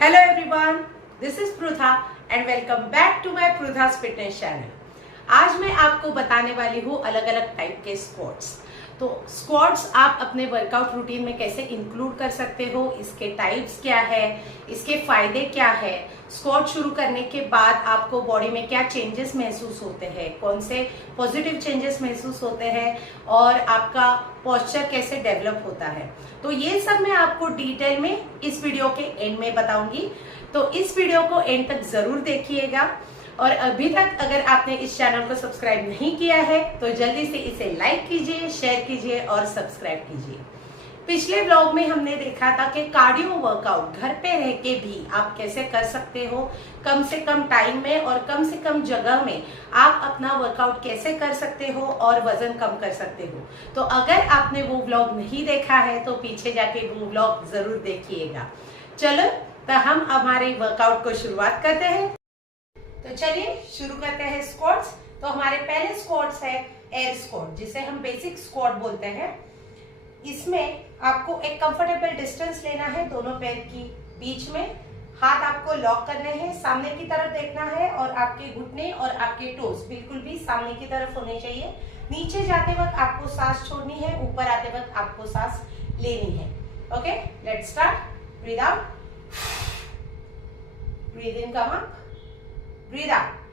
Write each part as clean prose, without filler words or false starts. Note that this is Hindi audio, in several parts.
Hello everyone, this is Prudha and welcome back to my Prudha's Fitness channel. आज मैं आपको बताने वाली हूँ अलग अलग टाइप के स्क्वाट्स। तो स्क्वाट्स आप अपने वर्कआउट रूटीन में कैसे इंक्लूड कर सकते हो, इसके टाइप्स क्या है, इसके फायदे क्या है, स्क्वाट शुरू करने के बाद आपको बॉडी में क्या चेंजेस महसूस होते हैं, कौन से पॉजिटिव चेंजेस महसूस होते हैं और आपका पोस्चर कैसे डेवलप होता है। तो ये सब मैं आपको डिटेल में इस वीडियो के एंड में बताऊंगी। तो इस वीडियो को एंड तक जरूर देखिएगा और अभी तक अगर आपने इस चैनल को सब्सक्राइब नहीं किया है तो जल्दी से इसे लाइक कीजिए, शेयर कीजिए और सब्सक्राइब कीजिए। पिछले व्लॉग में हमने देखा था कि कार्डियो वर्कआउट घर पे रह के भी आप कैसे कर सकते हो, कम से कम टाइम में और कम से कम जगह में आप अपना वर्कआउट कैसे कर सकते हो और वजन कम कर सकते हो। तो अगर आपने वो व्लॉग नहीं देखा है तो पीछे जाके वो व्लॉग जरूर देखिएगा। चलो तो हम हमारे वर्कआउट को शुरुआत करते हैं। तो चलिए शुरू करते हैं स्क्वाट्स। तो हमारे पहले स्क्वाट्स है एयर स्क्वाट, जिसे हम बेसिक स्क्वाट बोलते हैं। इसमें आपको एक कंफर्टेबल डिस्टेंस लेना है दोनों पैर की बीच में, हाथ आपको लॉक करने हैं, सामने की तरफ देखना है और आपके घुटने और आपके टोस बिल्कुल भी सामने की तरफ होने चाहिए। नीचे जाते वक्त आपको सांस छोड़नी है, ऊपर आते वक्त आपको सांस लेनी है। Okay, let's start. Breathe out, breathe in, come up, breathe out,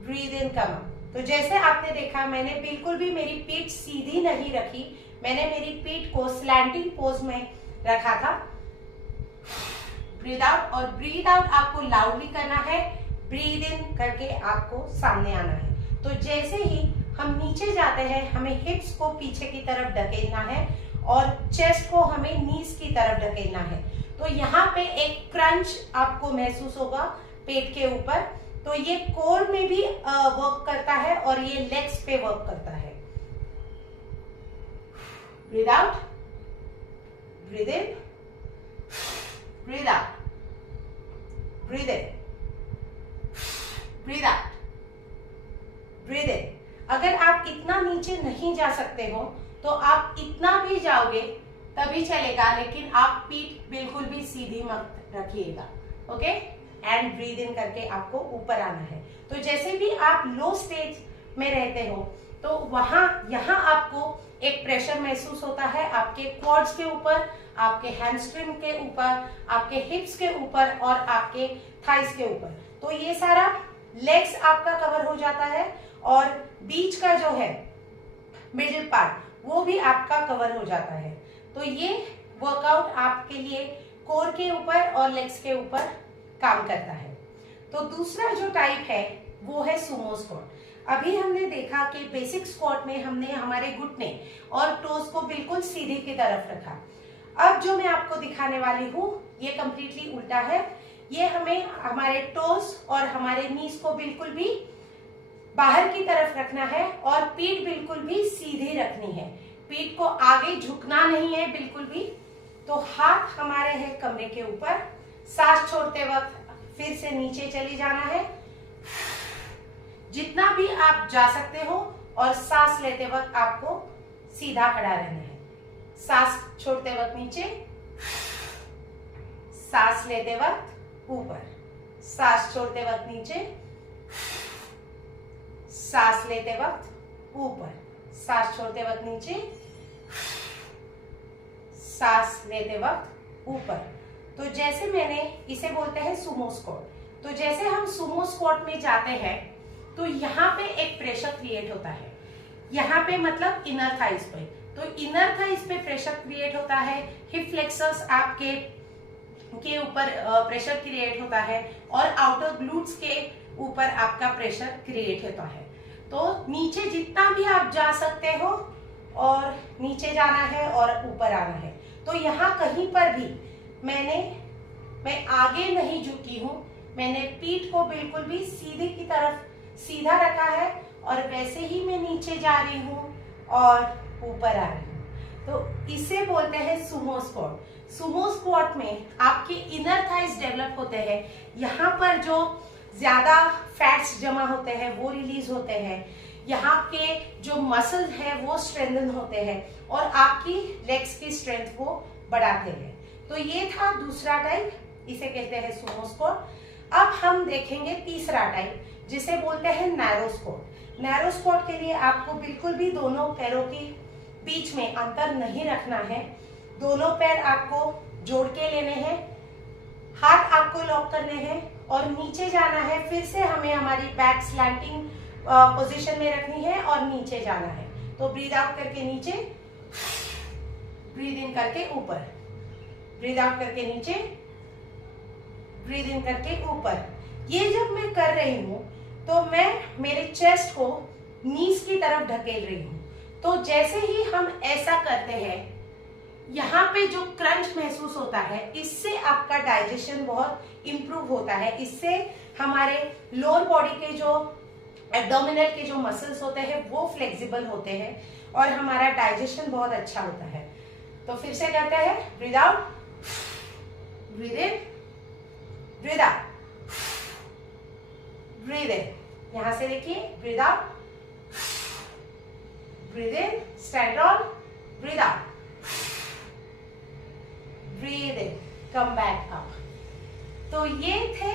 breathe in, come up. तो जैसे आपने देखा मैंने बिल्कुल भी मेरी पीठ सीधी नहीं रखी, मैंने मेरी पीठ को स्लैंटिंग पोज में रखा था। ब्रीथ आउट और ब्रीथ आउट आपको लाउडली करना है, ब्रीथ इन करके आपको सामने आना है। तो जैसे ही हम नीचे जाते हैं हमें हिप्स को पीछे की तरफ ढकेलना है और चेस्ट को हमें नीज की तरफ ढकेलना है। तो यहाँ पे एक क्रंच आपको महसूस होगा पेट के ऊपर। तो ये कोर में भी वर्क करता है और ये लेग्स पे वर्क करता है। ब्रीथ आउट, ब्रीथ इन, ब्रीथ आउट, ब्रीथ इन, ब्रीथ आउट, ब्रीथ इन। अगर आप इतना नीचे नहीं जा सकते हो तो आप इतना भी जाओगे तभी चलेगा, लेकिन आप पीठ बिल्कुल भी सीधी मत रखिएगा। ओके, एंड ब्रीथ इन करके आपको ऊपर आना है। तो जैसे भी आप लो स्टेज में रहते हो तो यहाँ आपको एक प्रेशर महसूस होता है आपके क्वाड्स के ऊपर, आपके हैमस्ट्रिंग के ऊपर, आपके हिप्स के ऊपर और आपके थाइस के ऊपर। तो ये सारा लेग्स आपका कवर हो जाता है और बीच का जो है मिडिल पार्ट वो भी आपका कवर हो जाता है। तो ये वर्कआउट आपके लिए कोर के ऊपर और लेग्स के ऊपर काम करता है। तो दूसरा जो टाइप है वो है सुमो स्क्वाट। अभी हमने देखा कि बेसिक स्क्वाट में हमने हमारे घुटने और टोस को बिल्कुल सीधे की तरफ रखा। अब जो मैं आपको दिखाने वाली हूँ ये कंप्लीटली उल्टा है। ये हमें हमारे टोस और हमारे नीज को बिल्कुल भी बाहर की तरफ रखना है और पीठ बिल्कुल भी सीधी रखनी है। पीठ को आगे झुकना नहीं है बिल्कुल भी। तो हाथ हमारे है कमरे के ऊपर, सांस छोड़ते वक्त फिर से नीचे चली जाना है जितना भी आप जा सकते हो और सांस लेते वक्त आपको सीधा खड़ा रहना है। सांस छोड़ते वक्त नीचे, सांस लेते वक्त ऊपर, सांस छोड़ते वक्त नीचे, सांस लेते वक्त ऊपर, सांस छोड़ते वक्त नीचे, सांस लेते वक्त ऊपर। तो जैसे मैंने इसे बोलते हैं सुमो स्क्वाट। तो जैसे हम सुमो स्क्वाट में जाते हैं तो यहाँ पे एक प्रेशर क्रिएट होता है, यहाँ पे मतलब इनर थाइस पे। तो इनर थाइस पे प्रेशर क्रिएट होता है, हिप फ्लेक्सर्स आपके के ऊपर प्रेशर क्रिएट होता है और आउटर ग्लूट्स के ऊपर आपका प्रेशर क्रिएट होता है। तो नीचे जितना भी आप जा सकते हो और नीचे जाना है और ऊपर आना है। तो यहाँ कहीं पर भी मैं आगे नहीं झुकी हूँ, मैंने पीठ को बिल्कुल भी सीधे की तरफ सीधा रखा है और वैसे ही मैं नीचे जा रही हूँ और ऊपर आ रही हूँ। तो इसे बोलते हैं सुमो स्क्वाट। सुमो स्क्वाट में आपके इनर थाइस डेवलप होते हैं, यहाँ पर जो ज्यादा फैट्स जमा होते हैं वो रिलीज होते हैं, यहाँ के जो मसल्स है वो स्ट्रेंथन होते हैं और आपकी लेग्स की स्ट्रेंथ को बढ़ाते हैं। तो ये था दूसरा टाइप, इसे कहते हैं सुमो स्क्वाट। अब हम देखेंगे तीसरा टाइप, जिसे बोलते हैं नैरो स्क्वाट। नैरो स्क्वाट के लिए आपको बिल्कुल भी दोनों पैरों के बीच में अंतर नहीं रखना है। दोनों पैर आपको जोड़ के लेने हैं, हाथ आपको लॉक करने हैं और नीचे जाना है। फिर से हमें हमारी बैक स्लैंटिंग पोजीशन में रखनी है और नीचे जाना है। तो ब्रीद आउट करके नीचे, ब्रीद इन करके ऊपर, ब्रीद आउट करके नीचे, ब्रीद इन करके ऊपर। ये जब मैं कर रही हूं तो मैं मेरे चेस्ट को नीज की तरफ ढकेल रही हूं। तो जैसे ही हम ऐसा करते हैं, यहाँ पे जो क्रंच महसूस होता है, इससे आपका डाइजेशन बहुत इंप्रूव होता है। इससे हमारे लोअर बॉडी के जो एब्डोमिनल के जो मसल्स होते हैं वो फ्लेक्सिबल होते हैं और हमारा डाइजेशन बहुत अच्छा होता है। तो फिर से कहते हैं, breathe out, breathe in, breathe out, breathe in. यहां से देखिए, breathe out, breathe in, stand on, breathe out, breathe in, come back up. तो ये थे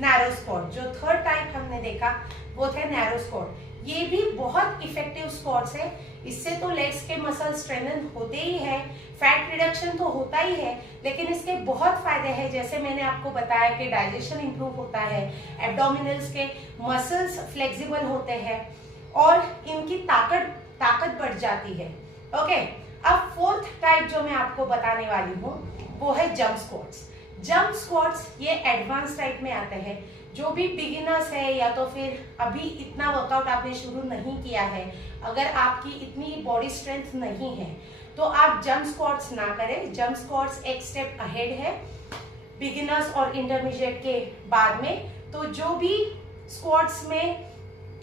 नैरो स्क्वाट। जो थर्ड टाइप हमने देखा वो थे नैरो स्क्वाट। ये भी बहुत इफेक्टिव स्क्वाट्स है। इससे तो लेग्स के मसल स्ट्रेंथन होते ही है, फैट रिडक्शन तो होता ही है, लेकिन इसके बहुत फायदे हैं। जैसे मैंने आपको बताया कि डाइजेशन इंप्रूव होता है, एब्डोमिनल्स के मसल्स फ्लेक्सिबल होते हैं और इनकी ताकत बढ़ जाती है। ओके, अब फोर्थ टाइप जो मैं आपको बताने वाली हूँ वो है जंप स्क्वाट्स। जंप स्क्वाट्स ये एडवांस टाइप में आते हैं। जो भी बिगिनर्स है या तो फिर अभी इतना वर्कआउट आपने शुरू नहीं किया है, अगर आपकी इतनी बॉडी स्ट्रेंथ नहीं है तो आप जंप स्क्वाट्स ना करें। जंप स्क्वाट्स एक स्टेप अहेड है बिगिनर्स और इंटरमीडिएट के बाद में। तो जो भी स्क्वाट्स में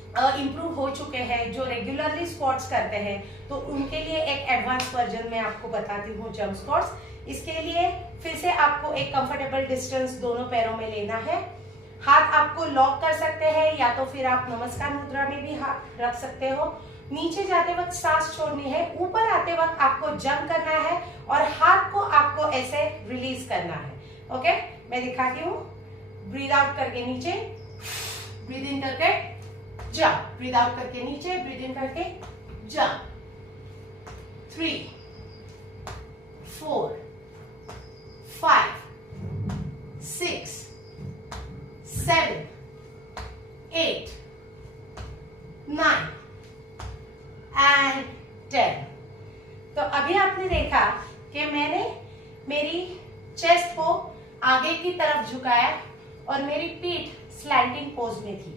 इम्प्रूव हो चुके हैं, जो रेगुलरली स्क्वाट्स करते हैं, तो उनके लिए एक एडवांस वर्जन में आपको बताती हूँ जंप स्क्वाट्स। इसके लिए फिर से आपको एक कंफर्टेबल डिस्टेंस दोनों पैरों में लेना है। हाथ आपको लॉक कर सकते हैं या तो फिर आप नमस्कार मुद्रा में भी हाथ रख सकते हो। नीचे जाते वक्त सांस छोड़नी है, ऊपर आते वक्त आपको जंप करना है और हाथ को आपको ऐसे रिलीज करना है। ओके, मैं दिखाती हूँ। ब्रीद आउट करके नीचे, ब्रीद इन करके जंप, ब्रीद आउट करके नीचे, ब्रीद इन करके जंप। 3 4 5 6 7 8 9 एंड 10। तो अभी आपने देखा कि मैंने मेरी चेस्ट को आगे की तरफ झुकाया और मेरी पीठ स्लैंटिंग पोज में थी।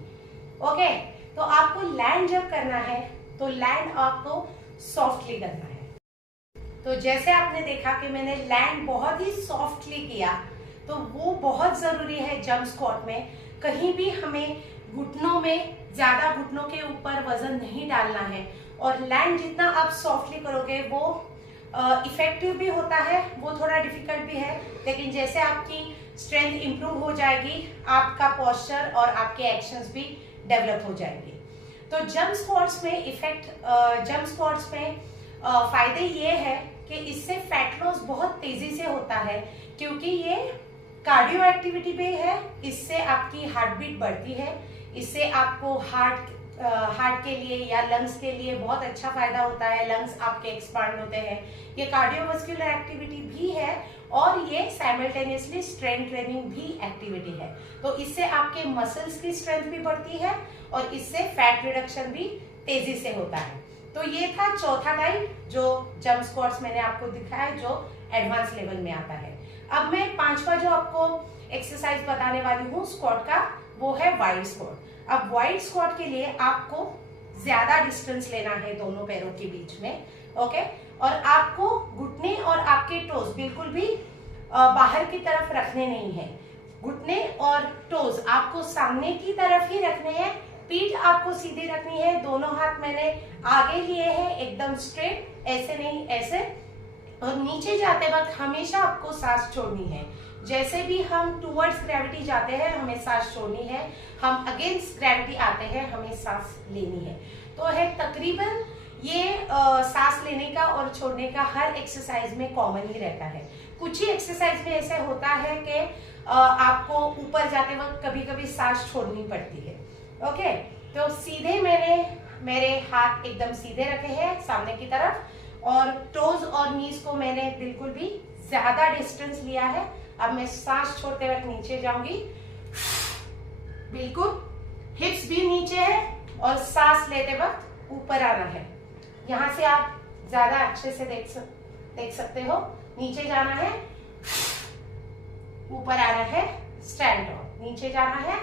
ओके, तो आपको लैंड जब करना है तो लैंड आपको सॉफ्टली करना है। तो जैसे आपने देखा कि मैंने लैंड बहुत ही सॉफ्टली किया, तो वो बहुत जरूरी है जंप स्क्वाट में। कहीं भी हमें घुटनों में ज्यादा, घुटनों के ऊपर वजन नहीं डालना है और लैंड जितना आप सॉफ्टली करोगे वो इफेक्टिव भी होता है, वो थोड़ा डिफिकल्ट भी है, लेकिन जैसे आपकी स्ट्रेंथ इंप्रूव हो जाएगी, आपका पोस्चर और आपके एक्शंस भी डेवलप हो जाएंगे। तो जंप स्क्वाट्स में जंप स्क्वाट्स में फायदे ये है कि इससे फैट लॉस बहुत तेजी से होता है, क्योंकि ये कार्डियो एक्टिविटी भी है। इससे आपकी हार्ट बीट बढ़ती है, इससे आपको हार्ट के लिए या लंग्स के लिए बहुत अच्छा फायदा होता है। लंग्स आपके एक्सपांड होते हैं। ये कार्डियोवास्कुलर एक्टिविटी भी है और ये साइमल्टेनियसली स्ट्रेंथ ट्रेनिंग भी एक्टिविटी है। तो इससे आपके मसल्स की स्ट्रेंथ भी बढ़ती है और इससे फैट रिडक्शन भी तेजी से होता है। तो ये था चौथा टाइप जो जंप स्क्वाट्स मैंने आपको दिखाया, जो एडवांस लेवल में आता है। अब मैं पांचवा जो आपको एक्सरसाइज बताने वाली हूँ स्क्वाट का, वो है वाइड स्क्वाट। अब वाइड स्क्वाट के लिए आपको ज्यादा डिस्टेंस लेना है दोनों पैरों के बीच में। ओके, और आपको घुटने और आपके टोज बिल्कुल भी बाहर की तरफ रखने नहीं है। घुटने और टोज आपको सामने की तरफ ही रखने हैं। पीठ आपको सीधी रखनी है। दोनों हाथ मैंने आगे लिए हैं, एकदम स्ट्रेट, ऐसे नहीं, ऐसे। और नीचे जाते वक्त हमेशा आपको सांस छोड़नी है। जैसे भी हम टूवर्ड्स ग्रेविटी जाते हैं हमें सांस छोड़नी है, हम अगेंस्ट ग्रेविटी आते हैं हमें सांस लेनी है। तो है तकरीबन ये सांस लेने का और छोड़ने का हर एक्सरसाइज में कॉमन ही रहता है। कुछ ही एक्सरसाइज में ऐसे होता है कि आपको ऊपर जाते वक्त कभी कभी सांस छोड़नी पड़ती है। ओके, तो सीधे मैंने मेरे हाथ एकदम सीधे रखे हैं सामने की तरफ और टोज और नीज को मैंने बिल्कुल भी ज्यादा डिस्टेंस लिया है। अब मैं सांस छोड़ते वक्त नीचे जाऊंगी, बिल्कुल हिप्स भी नीचे है और सांस लेते वक्त ऊपर आना है। यहां से आप ज्यादा अच्छे से देख सकते हो। नीचे जाना है, ऊपर आना है, स्टैंड ऑन, नीचे जाना है,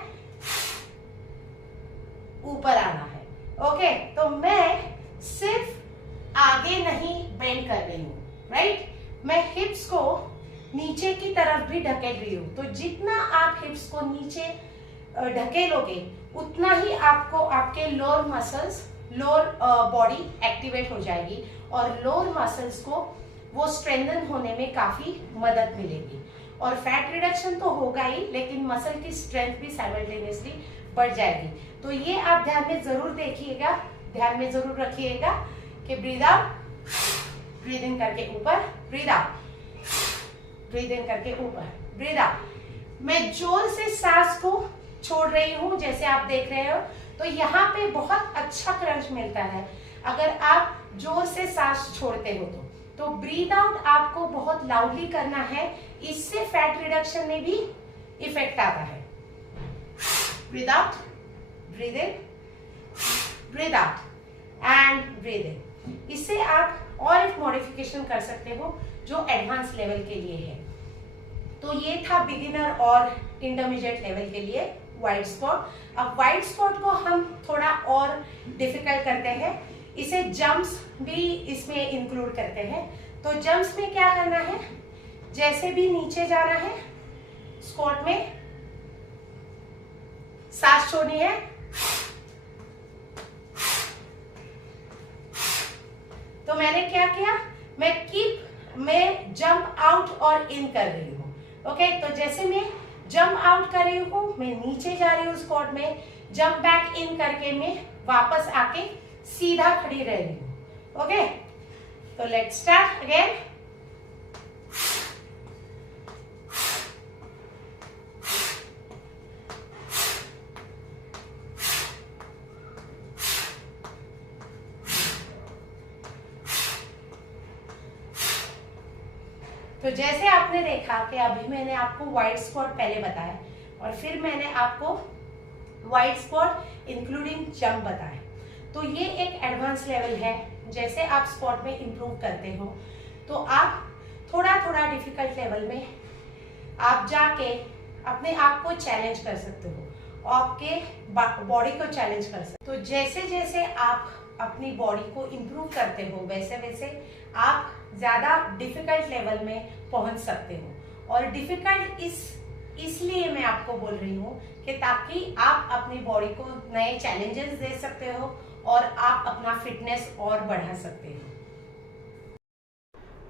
ऊपर आना है। ओके, तो मैं सिर्फ आगे नहीं बेंड कर रही हूं, राइट? मैं हिप्स को नीचे की तरफ भी ढकेल रही हूं। तो जितना आप हिप्स को नीचे ढकेलोगे उतना ही आपको आपके lower muscles, lower body activate हो जाएगी और लोअर मसल्स को वो स्ट्रेंथन होने में काफी मदद मिलेगी। और फैट रिडक्शन तो होगा ही, लेकिन मसल की स्ट्रेंथ भी साइमल्टेनियसली बढ़ जाएगी। तो ये आप ध्यान में जरूर देखिएगा, ध्यान में जरूर रखिएगा कि ब्रीद आउट, ब्रीद इन करके ऊपर, ब्रीद आउट, ब्रीद इन करके ऊपर, ब्रीद आउट। मैं जोर से सांस को छोड़ रही हूं, जैसे आप देख रहे हो। तो यहाँ पे बहुत अच्छा क्रंच मिलता है अगर आप जोर से सांस छोड़ते हो तो ब्रीद आउट आपको बहुत लाउडली करना है, इससे फैट रिडक्शन में भी इफेक्ट आता है। Breathe out, breathe in, breathe out and breathe in. इससे आप और एक मॉडिफिकेशन कर सकते हो जो एडवांस लेवल के लिए है। तो ये था बिगिनर और इंटरमीडिएट लेवल के लिए वाइड स्क्वाट। अब वाइड स्क्वाट को हम थोड़ा और डिफिकल्ट करते हैं, इसे जंप्स भी इसमें इंक्लूड करते हैं। तो जंप्स में क्या करना है, जैसे भी नीचे जाना है स्क्वाट में, सांस छोड़नी है, तो मैंने क्या किया, मैं जंप आउट और इन कर रही हूँ। ओके, तो जैसे मैं जंप आउट कर रही हूँ, मैं नीचे जा रही हूँ स्क्वाट में, जंप बैक इन करके मैं वापस आके सीधा खड़ी रह रही हूँ। ओके, तो लेट्स स्टार्ट अगेन। तो जैसे आपने देखा कि अभी मैंने आपको वाइड स्क्वाट पहले बताया और फिर मैंने आपको वाइड स्क्वाट इंक्लूडिंग जंप बताया। तो ये एक एडवांस लेवल है। जैसे आप स्क्वाट में इंप्रूव करते हो तो आप थोड़ा थोड़ा डिफिकल्ट लेवल में आप जाके अपने आप को चैलेंज कर सकते हो, आपके बॉडी को चैलेंज कर सकते हो। तो जैसे जैसे आप अपनी बॉडी को इंप्रूव करते हो वैसे वैसे आप ज्यादा डिफिकल्ट लेवल में पहुंच सकते हो। और डिफिकल्ट इसलिए मैं आपको बोल रही हूँ कि ताकि आप अपनी बॉडी को नए चैलेंजेस दे सकते हो और आप अपना फिटनेस और बढ़ा सकते हो।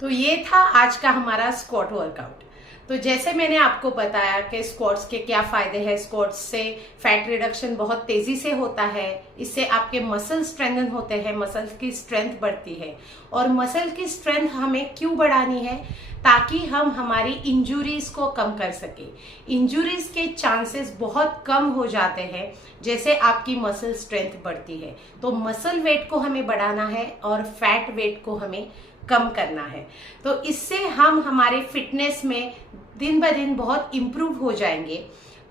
तो ये था आज का हमारा स्क्वाट वर्कआउट। तो जैसे मैंने आपको बताया कि स्क्वाट्स के क्या फायदे हैं, स्क्वाट्स से फैट रिडक्शन बहुत तेजी से होता है, इससे आपके मसल स्ट्रेंथन होते हैं, मसल की स्ट्रेंथ बढ़ती है। और मसल की स्ट्रेंथ हमें क्यों बढ़ानी है, ताकि हम हमारी इंजुरीज को कम कर सके। इंजुरीज के चांसेस बहुत कम हो जाते हैं जैसे आपकी मसल स्ट्रेंथ बढ़ती है। तो मसल वेट को हमें बढ़ाना है और फैट वेट को हमें कम करना है। तो इससे हम हमारे फिटनेस में दिन ब दिन बहुत इम्प्रूव हो जाएंगे।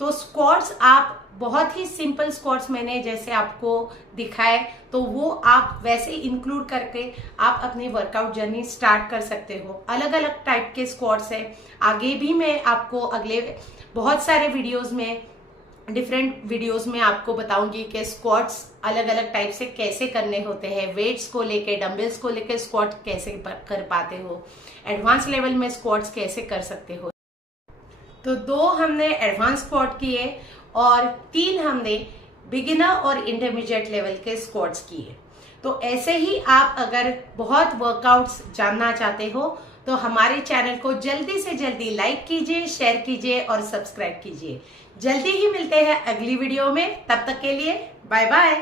तो स्क्वाट्स आप बहुत ही सिंपल स्क्वाट्स मैंने जैसे आपको दिखाए, तो वो आप वैसे इंक्लूड करके आप अपनी वर्कआउट जर्नी स्टार्ट कर सकते हो। अलग अलग टाइप के स्क्वाट्स है, आगे भी मैं आपको अगले बहुत सारे वीडियोस में, डिफरेंट वीडियोस में आपको बताऊंगी कि स्क्वाट्स अलग अलग टाइप से कैसे करने होते हैं, वेट्स को लेके, डंबल्स को लेके स्क्वाट कैसे कर पाते हो, एडवांस लेवल में स्क्वाट्स कैसे कर सकते हो। तो 2 हमने एडवांस स्क्वाट किए और 3 हमने बिगिनर और इंटरमीडिएट लेवल के स्क्वाट्स किए। तो ऐसे ही आप अगर बहुत वर्कआउट्स जानना चाहते हो तो हमारे चैनल को जल्दी से जल्दी लाइक कीजिए, शेयर कीजिए और सब्सक्राइब कीजिए। जल्दी ही मिलते हैं अगली वीडियो में, तब तक के लिए बाय बाय।